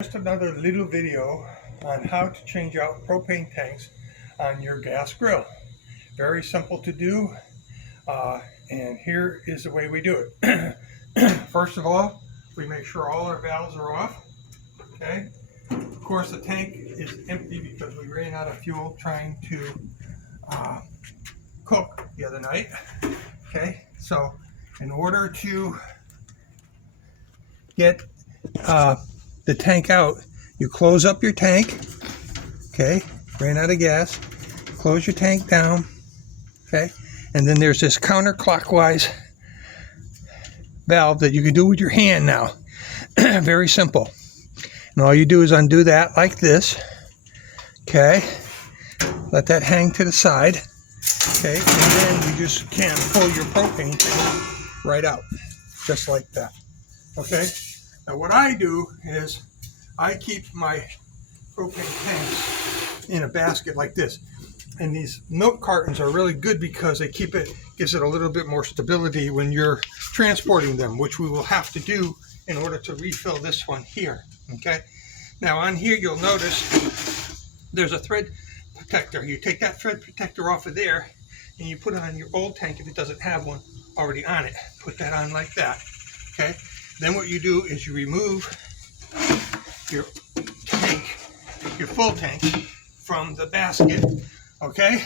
Just another little video on how to change out propane tanks on your gas grill. Very simple to do, and here is the way we do it. First of all, we make sure all our valves are off. Okay. Of course, the tank is empty because we ran out of fuel trying to cook the other night. Okay, so in order to get the tank out, you close up your tank. Okay, ran out of gas, close your tank down. Okay, and then there's this counterclockwise valve that you can do with your hand now. Very simple. And all you do is undo that like this. Okay, let that hang to the side. Okay, and then you just can pull your propane tank right out, just like that. Okay, now what I do is I keep my propane tanks in a basket like this. And these milk cartons are really good because they gives it a little bit more stability when you're transporting them, which we will have to do in order to refill this one here. Okay, now on here you'll notice there's a thread protector. You take that thread protector off of there and you put it on your old tank if it doesn't have one already on it. Put that on like that. Okay, then what you do is you remove your tank, your full tank, from the basket. Okay,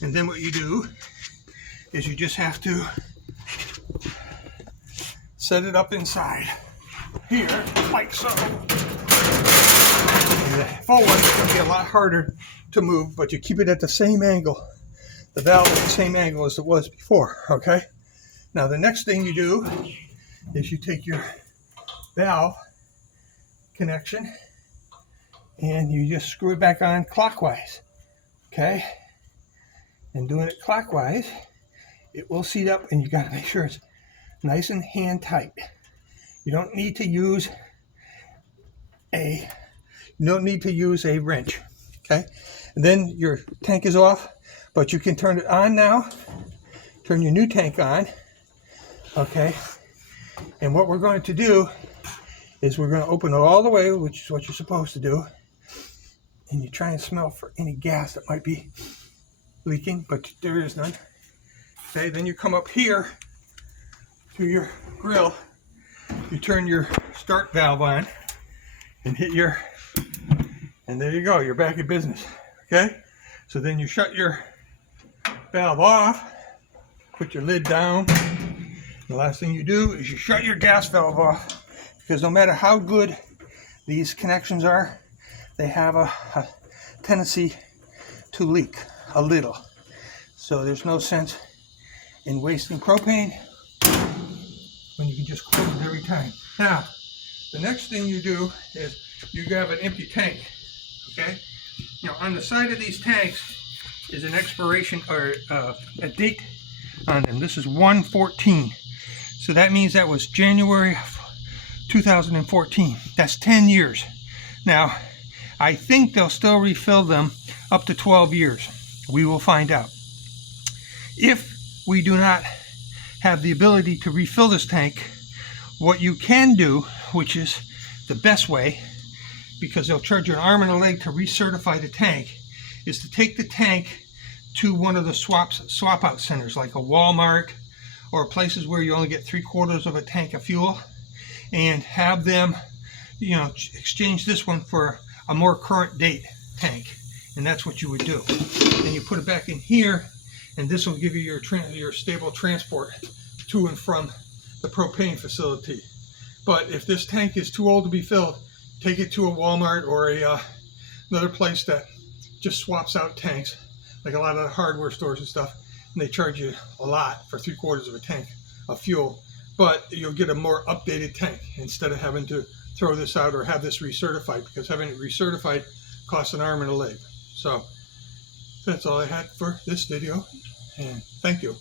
and then what you do is you just have to set it up inside here like so. And the full one's going to be a lot harder to move, but you keep it at the same angle, the valve at the same angle as it was before. Okay, now the next thing you do is you take your valve connection and you just screw it back on clockwise. Okay, and doing it clockwise, it will seat up, and you got to make sure it's nice and hand tight. You don't need to use a wrench. Okay, and then your tank is off, but you can turn it on now. Turn your new tank on. Okay, and what we're going to do is we're going to open it all the way, which is what you're supposed to do. And you try and smell for any gas that might be leaking, but there is none. Okay, then you come up here to your grill, you turn your start valve on and hit and there you go, you're back in business. Okay, so then you shut your valve off, put your lid down. The last thing you do is you shut your gas valve off, because no matter how good these connections are, they have a tendency to leak a little. So there's no sense in wasting propane when you can just close it every time. Now, the next thing you do is you grab an empty tank. Okay? Now, on the side of these tanks is an expiration or a date on them. This is 1/14. So that means that was January 2014. That's 10 years. Now, I think they'll still refill them up to 12 years. We will find out. If we do not have the ability to refill this tank, what you can do, which is the best way, because they'll charge you an arm and a leg to recertify the tank, is to take the tank to one of the swap out centers, like a Walmart or places where you only get 3/4 of a tank of fuel, and have them, exchange this one for a more current date tank. And that's what you would do. And you put it back in here, and this will give you your stable transport to and from the propane facility. But if this tank is too old to be filled, take it to a Walmart or another place that just swaps out tanks, like a lot of the hardware stores and stuff, and they charge you a lot for 3/4 of a tank of fuel. But you'll get a more updated tank instead of having to throw this out or have this recertified, because having it recertified costs an arm and a leg. So that's all I had for this video, and thank you.